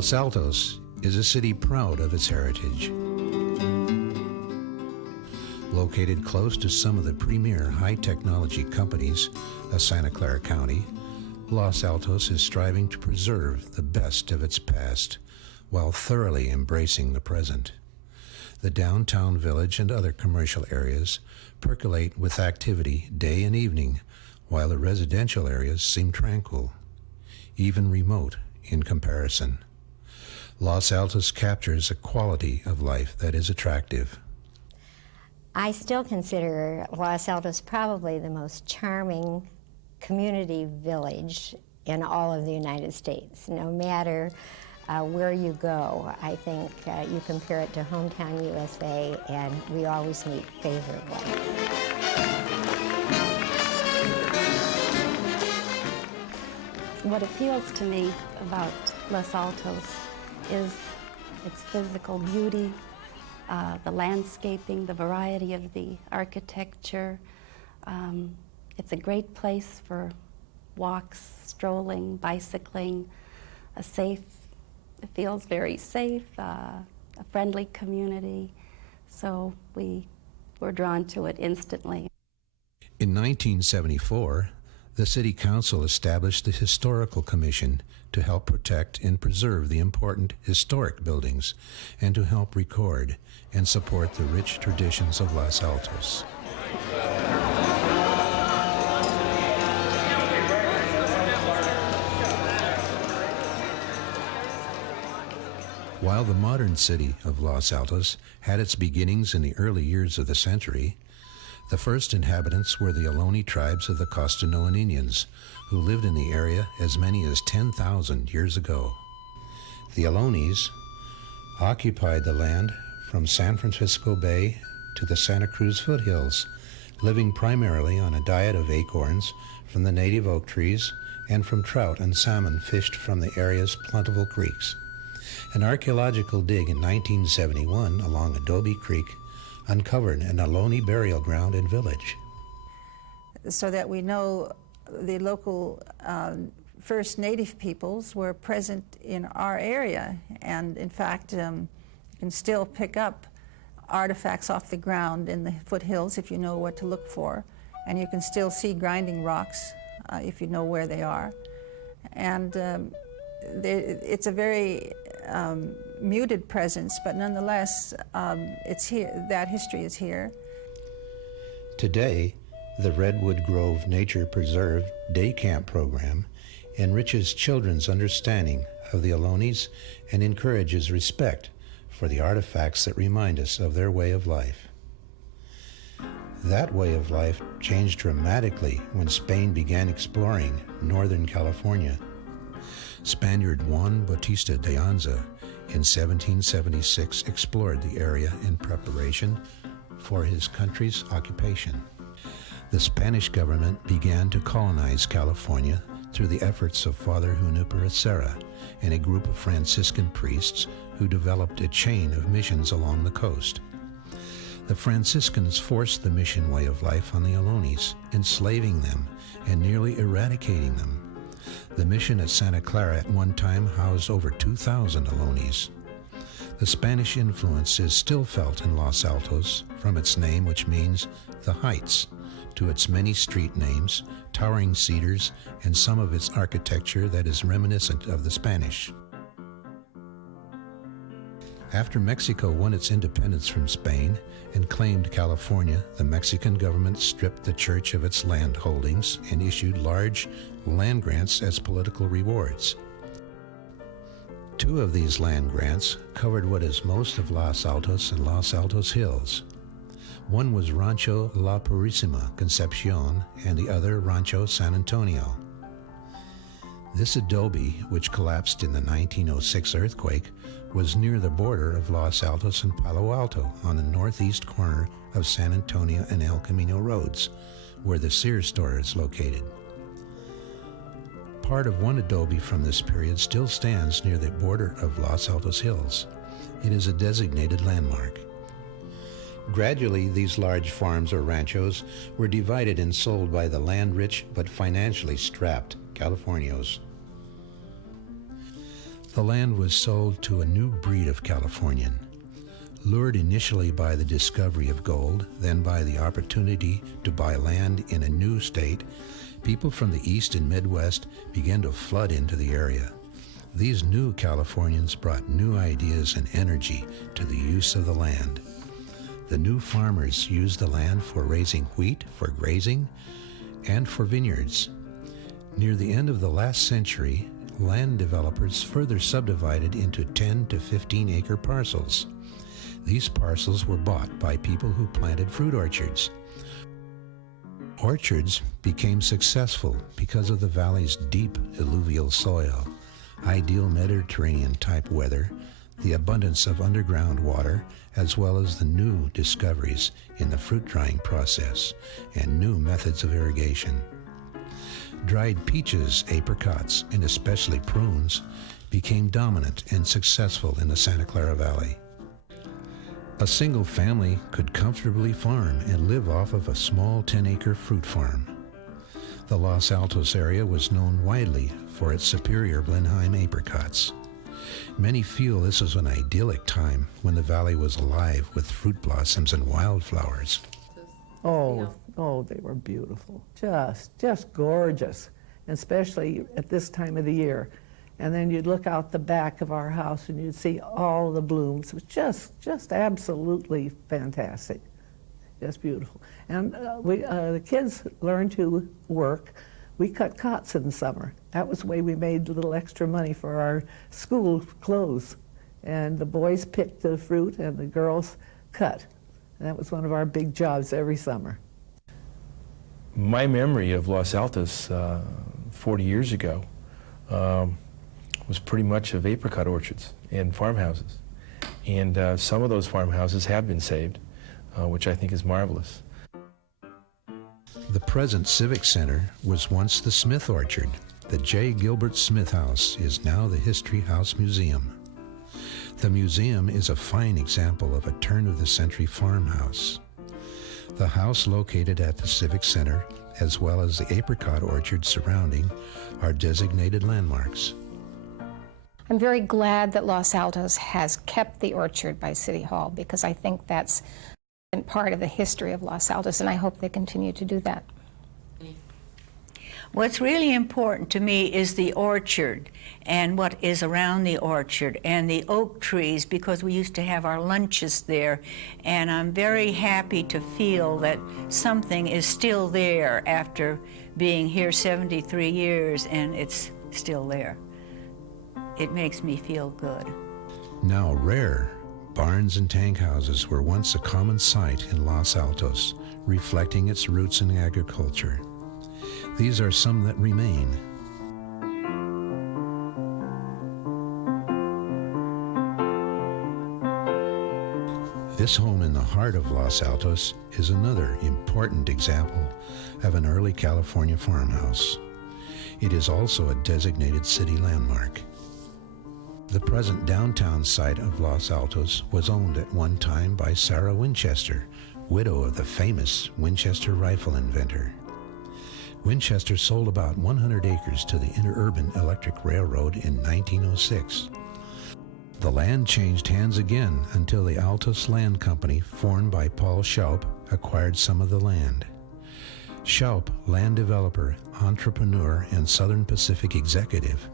Los Altos is a city proud of its heritage. Located close to some of the premier high-technology companies of Santa Clara County, Los Altos is striving to preserve the best of its past while thoroughly embracing the present. The downtown village and other commercial areas percolate with activity day and evening, while the residential areas seem tranquil, even remote in comparison. Los Altos captures a quality of life that is attractive. I still consider Los Altos probably the most charming community village in all of the United States. No matter where you go, I think you compare it to hometown USA, and we always meet favorably. What appeals to me about Los Altos is its physical beauty, the landscaping, the variety of the architecture. It's a great place for walks, strolling, bicycling, it feels very safe, a friendly community, so we were drawn to it instantly. In 1974, the City Council established the Historical Commission to help protect and preserve the important historic buildings and to help record and support the rich traditions of Los Altos. While the modern city of Los Altos had its beginnings in the early years of the century, the first inhabitants were the Ohlone tribes of the Costanoan Indians, who lived in the area as many as 10,000 years ago. The Ohlones occupied the land from San Francisco Bay to the Santa Cruz foothills, living primarily on a diet of acorns from the native oak trees and from trout and salmon fished from the area's plentiful creeks. An archaeological dig in 1971 along Adobe Creek uncovered an Ohlone burial ground and village. So that we know the local First Native peoples were present in our area, and in fact you can still pick up artifacts off the ground in the foothills if you know what to look for, and you can still see grinding rocks if you know where they are. And it's a very muted presence, but nonetheless, it's here. That history is here. Today, the Redwood Grove Nature Preserve Day Camp program enriches children's understanding of the Ohlones and encourages respect for the artifacts that remind us of their way of life. That way of life changed dramatically when Spain began exploring northern California. Spaniard Juan Bautista de Anza in 1776 explored the area in preparation for his country's occupation. The Spanish government began to colonize California through the efforts of Father Junipero Serra and a group of Franciscan priests who developed a chain of missions along the coast. The Franciscans forced the mission way of life on the Ohlones, enslaving them and nearly eradicating them. The mission at Santa Clara at one time housed over 2,000 Ohlones. The Spanish influence is still felt in Los Altos, from its name, which means the heights, to its many street names, towering cedars, and some of its architecture that is reminiscent of the Spanish. After Mexico won its independence from Spain and claimed California, the Mexican government stripped the church of its land holdings and issued large land grants as political rewards. Two of these land grants covered what is most of Los Altos and Los Altos Hills. One was Rancho La Purísima Concepcion and the other Rancho San Antonio. This adobe, which collapsed in the 1906 earthquake, was near the border of Los Altos and Palo Alto on the northeast corner of San Antonio and El Camino roads, where the Sears store is located. Part of one adobe from this period still stands near the border of Los Altos Hills. It is a designated landmark. Gradually, these large farms or ranchos were divided and sold by the land-rich but financially strapped Californios. The land was sold to a new breed of Californian. Lured initially by the discovery of gold, then by the opportunity to buy land in a new state, people from the East and Midwest began to flood into the area. These new Californians brought new ideas and energy to the use of the land. The new farmers used the land for raising wheat, for grazing, and for vineyards. Near the end of the last century, land developers further subdivided into 10 to 15 acre parcels. These parcels were bought by people who planted fruit orchards. Orchards became successful because of the valley's deep alluvial soil, ideal Mediterranean-type weather, the abundance of underground water, as well as the new discoveries in the fruit drying process and new methods of irrigation. Dried peaches, apricots, and especially prunes became dominant and successful in the Santa Clara Valley. A single family could comfortably farm and live off of a small 10-acre fruit farm. The Los Altos area was known widely for its superior Blenheim apricots. Many feel this was an idyllic time when the valley was alive with fruit blossoms and wildflowers. Oh, they were beautiful. Just gorgeous, especially at this time of the year. And then you'd look out the back of our house and you'd see all the blooms. It was just absolutely fantastic. Just beautiful. And the kids learned to work. We cut cots in the summer. That was the way we made a little extra money for our school clothes. And the boys picked the fruit and the girls cut. And that was one of our big jobs every summer. My memory of Los Altos 40 years ago was pretty much of apricot orchards and farmhouses. And some of those farmhouses have been saved, which I think is marvelous. The present Civic Center was once the Smith Orchard. The J. Gilbert Smith House is now the History House Museum. The museum is a fine example of a turn-of-the-century farmhouse. The house located at the Civic Center, as well as the apricot orchard surrounding, are designated landmarks. I'm very glad that Los Altos has kept the orchard by City Hall because I think that's been part of the history of Los Altos, and I hope they continue to do that. What's really important to me is the orchard and what is around the orchard and the oak trees, because we used to have our lunches there, and I'm very happy to feel that something is still there after being here 73 years and it's still there. It makes me feel good. Now rare, barns and tank houses were once a common sight in Los Altos, reflecting its roots in agriculture. These are some that remain. This home in the heart of Los Altos is another important example of an early California farmhouse. It is also a designated city landmark. The present downtown site of Los Altos was owned at one time by Sarah Winchester, widow of the famous Winchester rifle inventor. Winchester sold about 100 acres to the Interurban Electric Railroad in 1906. The land changed hands again until the Altos Land Company, formed by Paul Schaup, acquired some of the land. Schaup, land developer, entrepreneur, and Southern Pacific executive,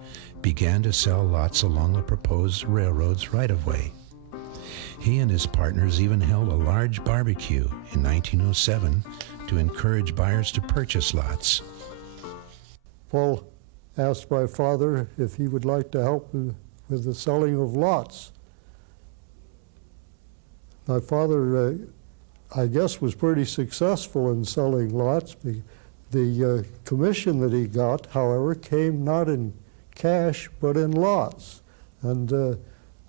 began to sell lots along the proposed railroad's right-of-way. He and his partners even held a large barbecue in 1907 to encourage buyers to purchase lots. Paul asked my father if he would like to help with the selling of lots. My father, I guess, was pretty successful in selling lots. The commission that he got, however, came not in cash but in lots. And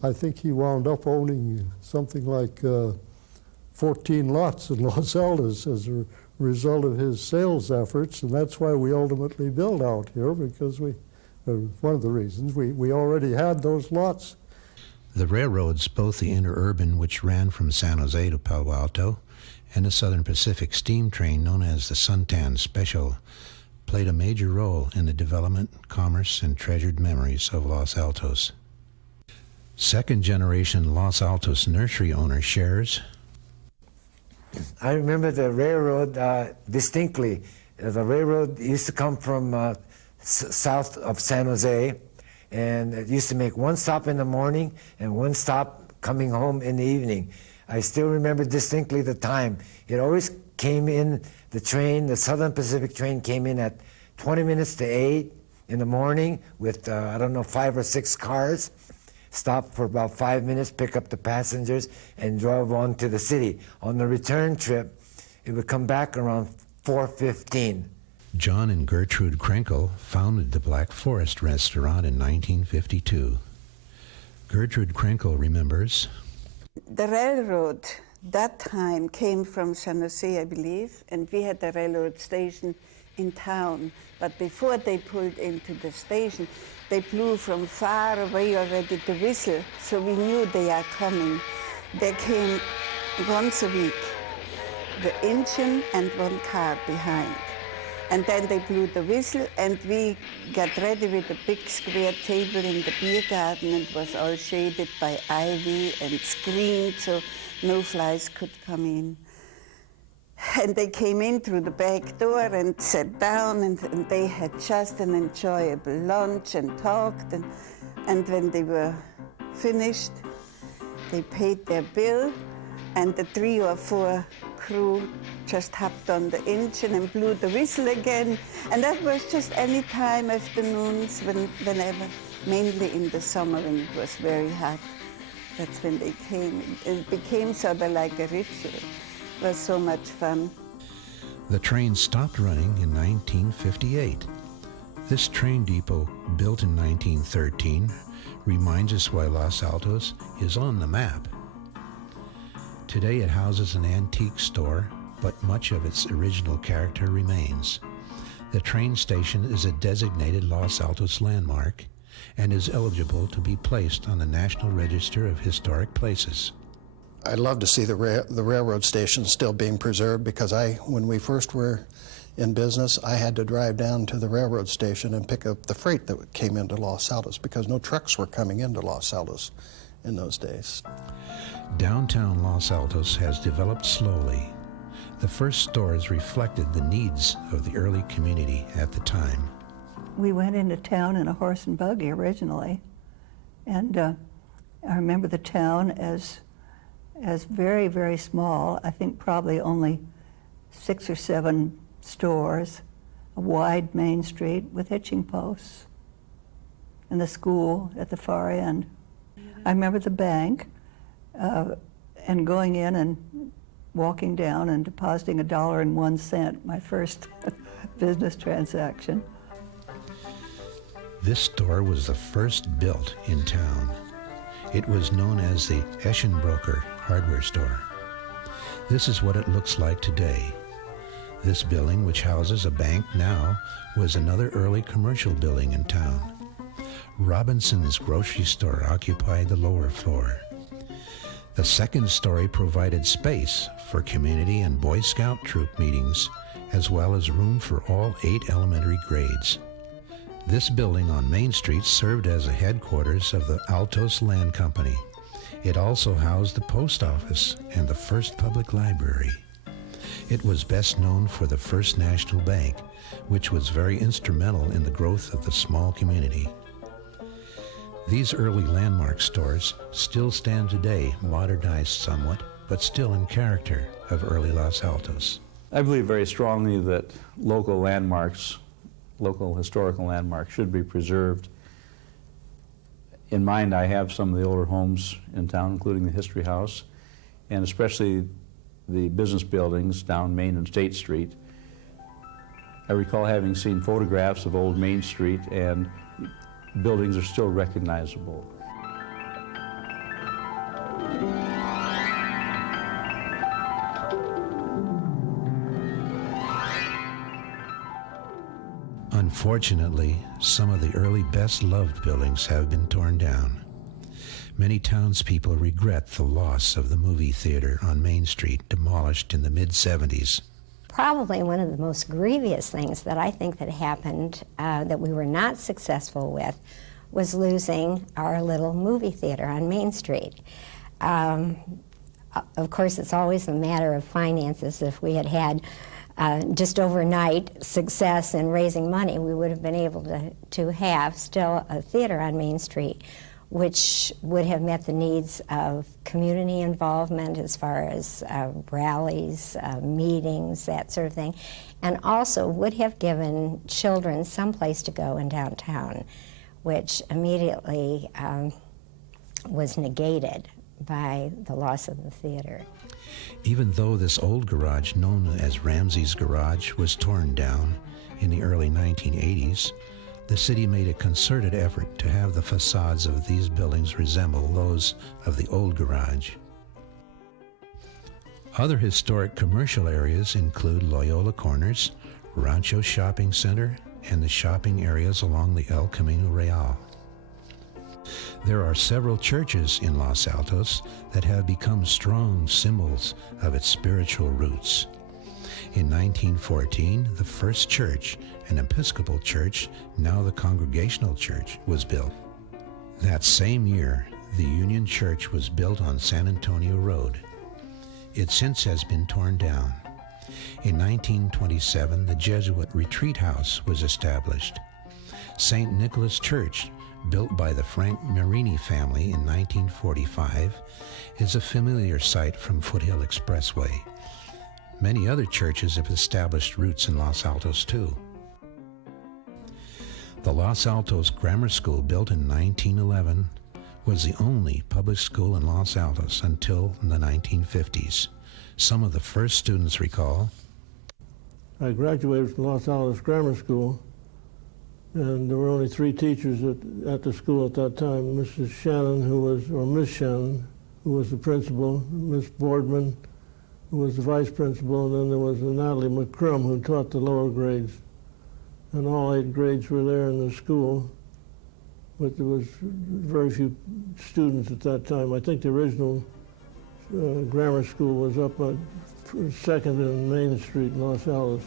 I think he wound up owning something like 14 lots in Los Altos as a result of his sales efforts, and that's why we ultimately built out here, because one of the reasons, we already had those lots. The railroads, both the Interurban, which ran from San Jose to Palo Alto, and the Southern Pacific steam train known as the Suntan Special, played a major role in the development, commerce, and treasured memories of Los Altos. Second-generation Los Altos nursery owner shares, I remember the railroad distinctly. The railroad used to come from south of San Jose, and it used to make one stop in the morning and one stop coming home in the evening. I still remember distinctly the time. It always came in, the train, the Southern Pacific train came in at 20 minutes to 8 in the morning with, I don't know, 5 or 6 cars. Stop for about 5 minutes, pick up the passengers, and drove on to the city. On the return trip, it would come back around 4:15. John and Gertrude Crinkle founded the Black Forest restaurant in 1952. Gertrude Crinkle remembers, the railroad that time came from San Jose, I believe, and we had a railroad station in town. But before they pulled into the station, they blew from far away already the whistle, so we knew they are coming. They came once a week, the engine and one car behind. And then they blew the whistle, and we got ready with a big square table in the beer garden, and it was all shaded by ivy and screened so no flies could come in. And they came in through the back door and sat down, and they had just an enjoyable lunch and talked. And when they were finished, they paid their bill, and the 3 or 4 crew just hopped on the engine and blew the whistle again. And that was just any time, afternoons, whenever, mainly in the summer when it was very hot. That's when they came. It became sort of like a ritual. It was so much fun. the train stopped running in 1958. This train depot, built in 1913, reminds us why Los Altos is on the map. Today it houses an antique store, but much of its original character remains. The train station is a designated Los Altos landmark and is eligible to be placed on the National Register of Historic Places. I'd love to see the railroad station still being preserved, because when we first were in business, I had to drive down to the railroad station and pick up the freight that came into Los Altos, because no trucks were coming into Los Altos in those days. Downtown Los Altos has developed slowly. The first stores reflected the needs of the early community at the time. We went into town in a horse and buggy originally, and I remember the town as very, very small. I think probably only 6 or 7 stores, a wide main street with hitching posts, and the school at the far end. I remember the bank and going in and walking down and depositing $1.01, my first business transaction. This store was the first built in town. It was known as the Echen hardware store. This is what it looks like today. This building, which houses a bank now, was another early commercial building in town. Robinson's grocery store occupied the lower floor. The second story provided space for community and Boy Scout troop meetings, as well as room for all 8 elementary grades. This building on Main Street served as a headquarters of the Altos Land Company. It also housed the post office and the first public library. It was best known for the First National Bank, which was very instrumental in the growth of the small community. These early landmark stores still stand today, modernized somewhat, but still in character of early Los Altos. I believe very strongly that local landmarks, local historical landmarks, should be preserved. In mind, I have some of the older homes in town, including the History House, and especially the business buildings down Main and State Street. I recall having seen photographs of old Main Street, and buildings are still recognizable. Unfortunately, some of the early best-loved buildings have been torn down. Many townspeople regret the loss of the movie theater on Main Street, demolished in the mid-'70s. Probably one of the most grievous things that I think that happened that we were not successful with was losing our little movie theater on Main Street. Of course, it's always a matter of finances. If we had had just overnight success in raising money, we would have been able to have still a theater on Main Street, which would have met the needs of community involvement as far as rallies, meetings, that sort of thing, and also would have given children some place to go in downtown, which immediately was negated by the loss of the theater. Even though this old garage, known as Ramsey's Garage, was torn down in the early 1980s, the city made a concerted effort to have the facades of these buildings resemble those of the old garage. Other historic commercial areas include Loyola Corners, Rancho Shopping Center, and the shopping areas along the El Camino Real. There are several churches in Los Altos that have become strong symbols of its spiritual roots. In 1914, the first church, an Episcopal church, now the Congregational Church, was built. That same year, the Union Church was built on San Antonio Road. It since has been torn down. In 1927, the Jesuit Retreat House was established. St. Nicholas Church, built by the Frank Marini family in 1945, is a familiar sight from Foothill Expressway. Many other churches have established roots in Los Altos, too. The Los Altos Grammar School, built in 1911, was the only public school in Los Altos until the 1950s. Some of the first students recall, I graduated from Los Altos Grammar School, and there were only 3 teachers at the school at that time. Mrs. Shannon, Miss Shannon, who was the principal, Miss Boardman, who was the vice principal, and then there was Natalie McCrum, who taught the lower grades. And all 8 grades were there in the school, but there was very few students at that time. I think the original grammar school was up at 2nd and Main Street in Los Altos.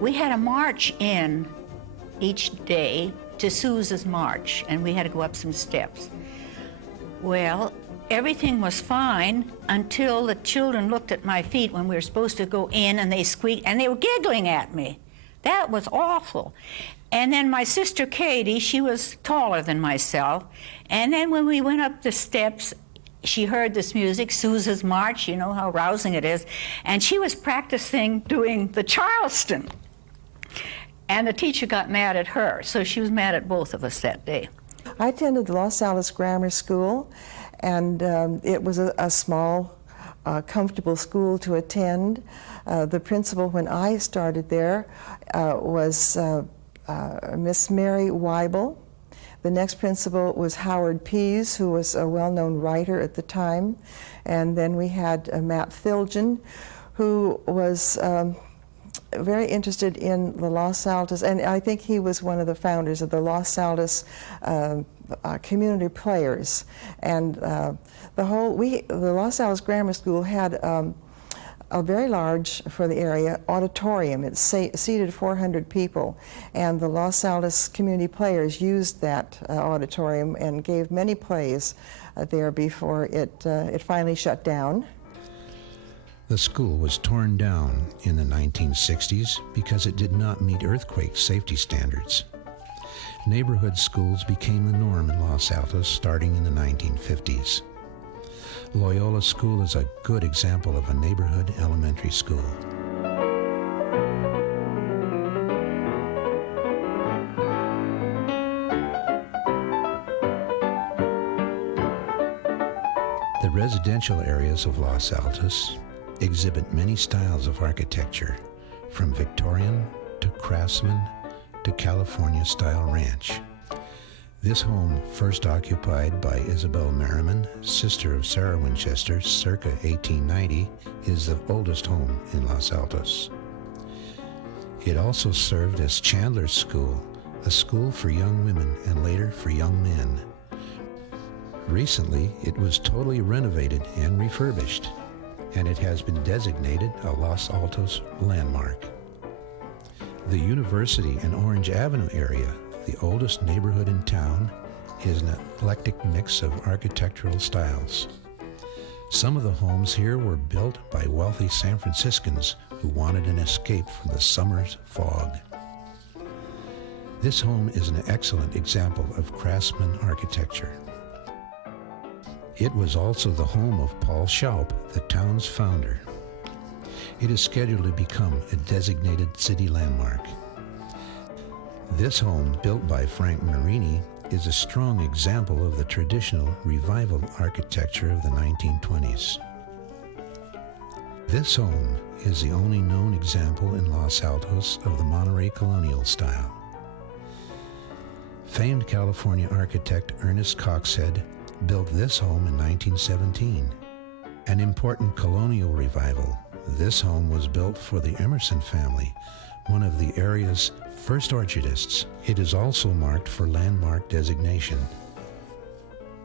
We had a march in each day to Sousa's March, and we had to go up some steps. Well, everything was fine until the children looked at my feet when we were supposed to go in, and they squeaked, and they were giggling at me. That was awful. And then my sister Katie, she was taller than myself, and then when we went up the steps, she heard this music, Sousa's March, you know how rousing it is, and she was practicing doing the Charleston. And the teacher got mad at her, so she was mad at both of us that day. I attended the Los Altos Grammar School, and it was a small, comfortable school to attend. The principal, when I started there, was Miss Mary Weibel. The next principal was Howard Pease, who was a well-known writer at the time. And then we had Matt Filgen, who was very interested in the Los Altos, and I think he was one of the founders of the Los Altos community players. And the Los Altos Grammar School had a very large, for the area, auditorium. It seated 400 people, and the Los Altos community players used that auditorium and gave many plays there before it finally shut down. The school was torn down in the 1960s because it did not meet earthquake safety standards. Neighborhood schools became the norm in Los Altos starting in the 1950s. Loyola School is a good example of a neighborhood elementary school. The residential areas of Los Altos exhibit many styles of architecture, from Victorian to Craftsman to California-style ranch. This home, first occupied by Isabel Merriman, sister of Sarah Winchester, circa 1890, is the oldest home in Los Altos. It also served as Chandler's School, a school for young women and later for young men. Recently, it was totally renovated and refurbished, and it has been designated a Los Altos landmark. The University and Orange Avenue area, the oldest neighborhood in town, is an eclectic mix of architectural styles. Some of the homes here were built by wealthy San Franciscans who wanted an escape from the summer's fog. This home is an excellent example of craftsman architecture. It was also the home of Paul Schaup, the town's founder. It is scheduled to become a designated city landmark. This home, built by Frank Marini, is a strong example of the traditional revival architecture of the 1920s. This home is the only known example in Los Altos of the Monterey colonial style. Famed California architect Ernest Coxhead built this home in 1917. An important colonial revival, this home was built for the Emerson family, one of the area's first orchardists. It is also marked for landmark designation.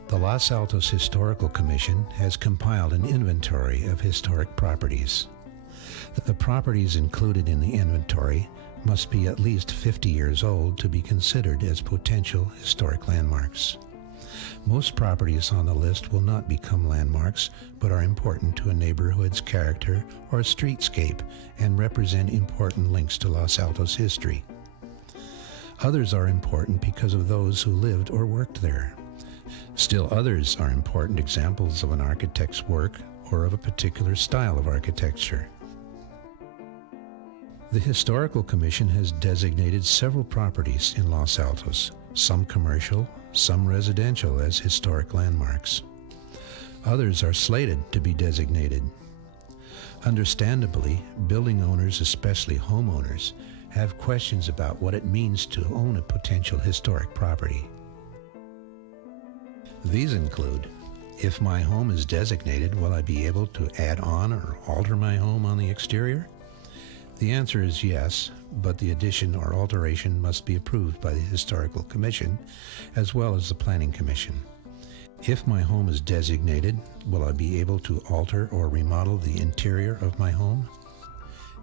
The Los Altos Historical Commission has compiled an inventory of historic properties. The properties included in the inventory must be at least 50 years old to be considered as potential historic landmarks. Most properties on the list will not become landmarks, but are important to a neighborhood's character or streetscape and represent important links to Los Altos history. Others are important because of those who lived or worked there. Still others are important examples of an architect's work or of a particular style of architecture. The Historical Commission has designated several properties in Los Altos, some commercial, some residential, as historic landmarks. Others are slated to be designated. Understandably, building owners, especially homeowners, have questions about what it means to own a potential historic property. These include, if my home is designated, will I be able to add on or alter my home on the exterior? The answer is yes, but the addition or alteration must be approved by the Historical Commission as well as the Planning Commission. If my home is designated, will I be able to alter or remodel the interior of my home?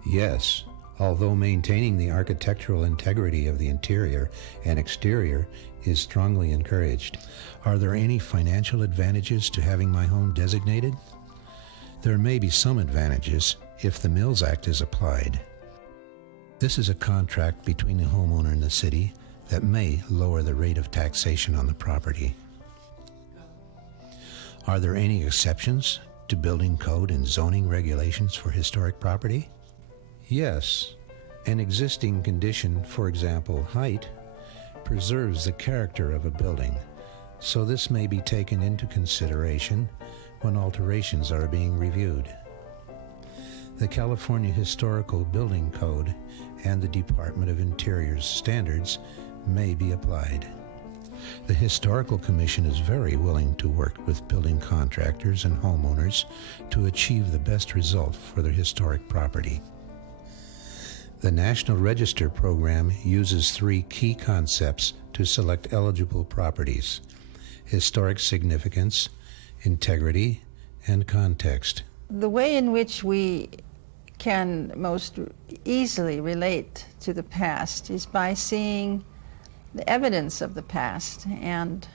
Yes, although maintaining the architectural integrity of the interior and exterior is strongly encouraged. Are there any financial advantages to having my home designated? There may be some advantages if the Mills Act is applied. This is a contract between the homeowner and the city that may lower the rate of taxation on the property. Are there any exceptions to building code and zoning regulations for historic property? Yes. An existing condition, for example, height, preserves the character of a building, so this may be taken into consideration when alterations are being reviewed. The California Historical Building Code and the Department of Interior's standards may be applied. The Historical Commission is very willing to work with building contractors and homeowners to achieve the best result for their historic property. The National Register program uses 3 key concepts to select eligible properties: historic significance, integrity, and context. The way in which we can most easily relate to the past is by seeing the evidence of the past and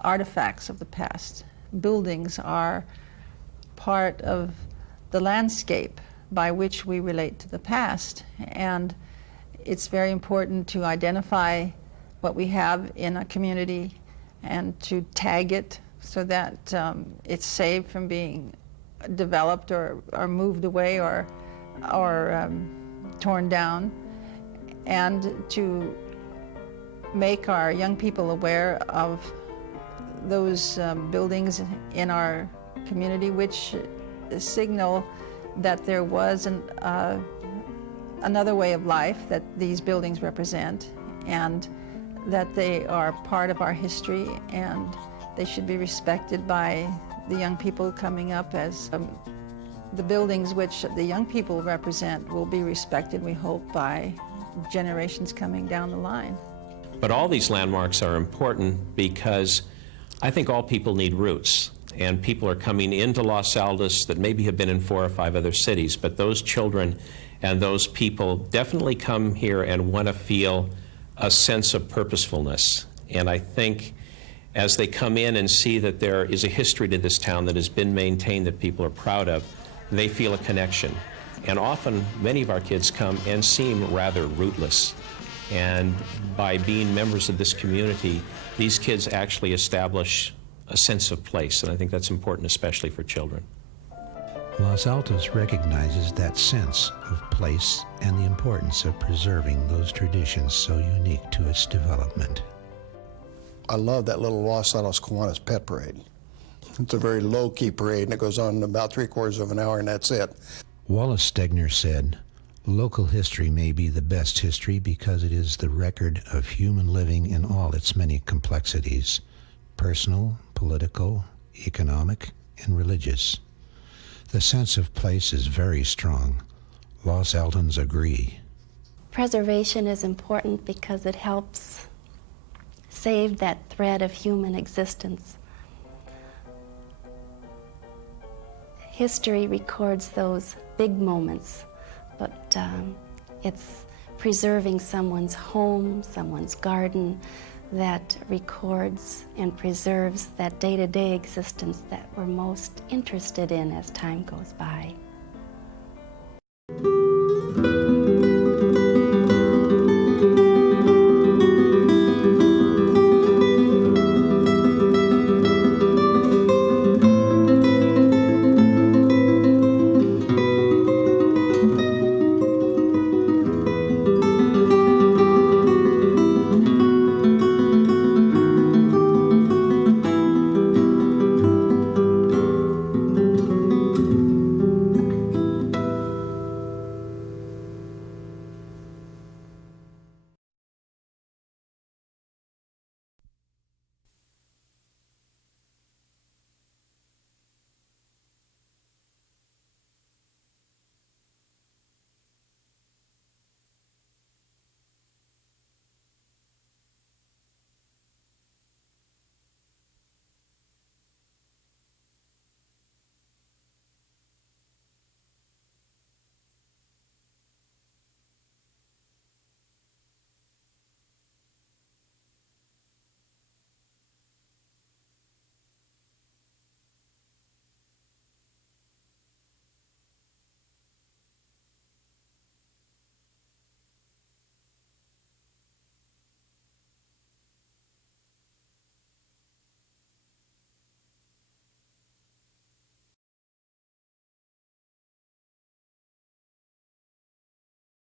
artifacts of the past. Buildings are part of the landscape by which we relate to the past, and it's very important to identify what we have in a community and to tag it so that it's safe from being developed or moved away or torn down, and to make our young people aware of those buildings in our community which signal that there was another way of life that these buildings represent, and that they are part of our history, and they should be respected by the young people coming up. As the buildings which the young people represent will be respected, we hope, by generations coming down the line. But all these landmarks are important because I think all people need roots, and people are coming into Los Altos that maybe have been in 4 or 5 other cities, but those children And those people definitely come here and want to feel a sense of purposefulness. And I think as they come in and see that there is a history to this town that has been maintained that people are proud of, they feel a connection. And often, many of our kids come and seem rather rootless. And by being members of this community, these kids actually establish a sense of place. And I think that's important, especially for children. Los Altos recognizes that sense of place and the importance of preserving those traditions so unique to its development. I love that little Los Altos Kiwanis Pet Parade. It's a very low-key parade, and it goes on about 3/4 of an hour, and that's it. Wallace Stegner said, "Local history may be the best history because it is the record of human living in all its many complexities, personal, political, economic, and religious. The sense of place is very strong. Los Altans agree." Preservation is important because it helps save that thread of human existence. History records those big moments, but it's preserving someone's home, someone's garden, that records and preserves that day-to-day existence that we're most interested in as time goes by.